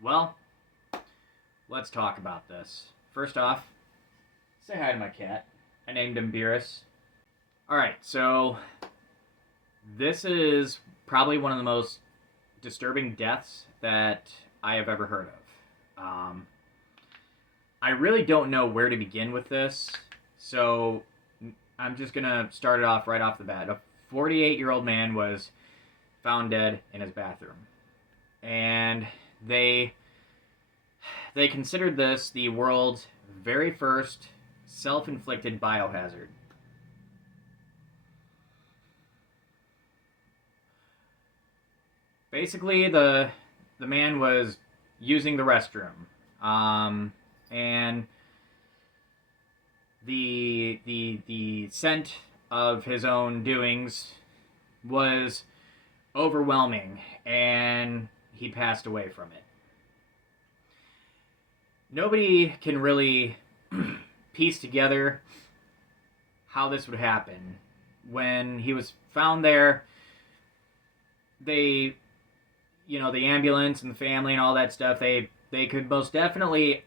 Well, let's talk about this. First off, say hi to my cat. I named him Beerus. Alright, so this is probably one of the most disturbing deaths that I have ever heard of. I really don't know where to begin with this, so I'm just gonna start it off right off the bat. A 48-year-old man was found dead in his bathroom, and they they considered this the world's very first self-inflicted biohazard. Basically, the man was using the restroom, and the scent of his own doings was overwhelming, and he passed away from it. Nobody can really piece together how this would happen. When he was found there, they, the ambulance and the family and all that stuff, they could most definitely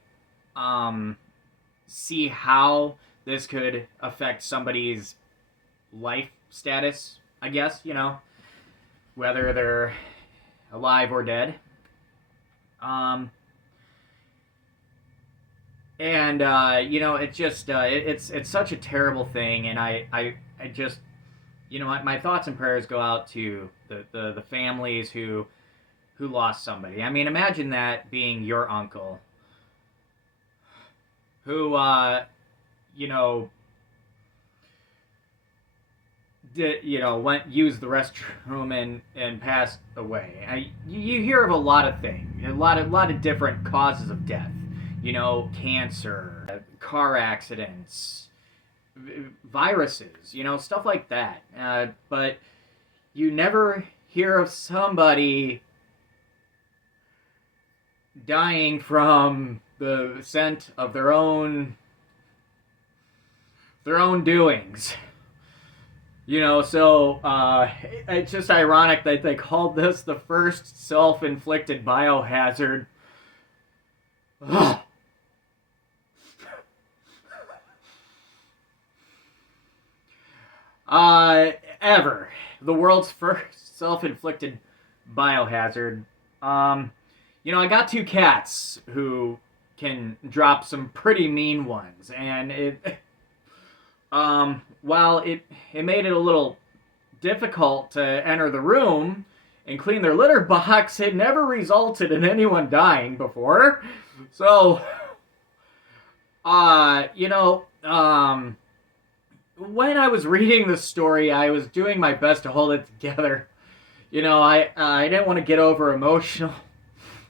see how this could affect somebody's life status, I guess, whether they're alive or dead. And it's just it's such a terrible thing, and I just my thoughts and prayers go out to the families who lost somebody. I mean, imagine that being your uncle, who you know did went used the restroom and passed away. You hear of a lot of things, a lot of different causes of death. Cancer, car accidents, viruses, stuff like that. But you never hear of somebody dying from the scent of their own doings. So it's just ironic that they called this the first self-inflicted biohazard. Ugh. Ever. The world's first self-inflicted biohazard. I got two cats who can drop some pretty mean ones, and while it made it a little difficult to enter the room and clean their litter box, it never resulted in anyone dying before. So, when I was reading the story, I was doing my best to hold it together. I didn't want to get over emotional.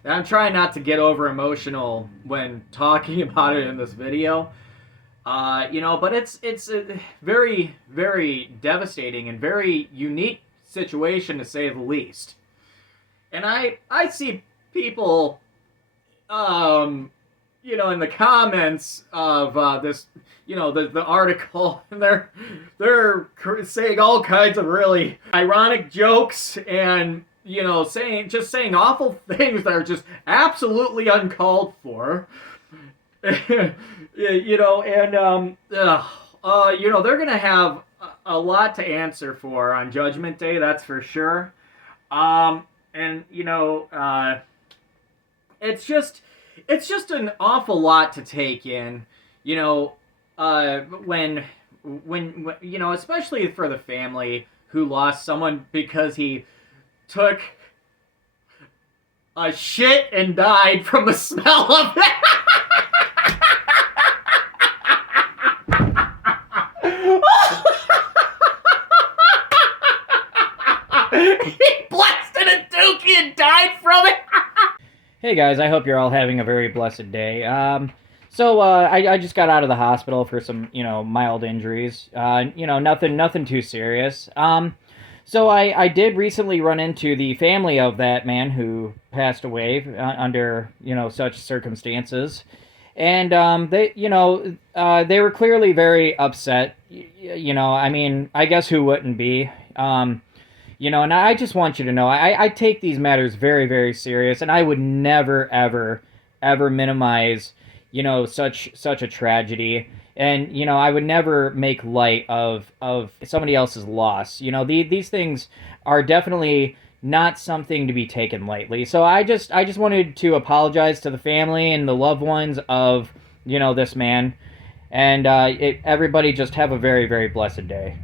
I'm trying not to get over emotional when talking about it in this video. But it's a very, very devastating and very unique situation, to say the least. And I see people, in the comments of this, the article, and they're saying all kinds of really ironic jokes, and saying awful things that are just absolutely uncalled for. And they're gonna have a lot to answer for on Judgment Day, that's for sure. And it's just an awful lot to take in. When especially for the family who lost someone because he took a shit and died from the smell of it. He blasted a dookie and died from it. Hey guys, I hope you're all having a very blessed day. I just got out of the hospital for some, mild injuries. Nothing too serious. I did recently run into the family of that man who passed away under, such circumstances. And they were clearly very upset. I mean, I guess who wouldn't be? And I just want you to know I take these matters very, very serious, and I would never, ever, ever minimize, such a tragedy. And I would never make light of somebody else's loss. These things are definitely not something to be taken lightly. So I just wanted to apologize to the family and the loved ones of this man, and everybody just have a very, very blessed day.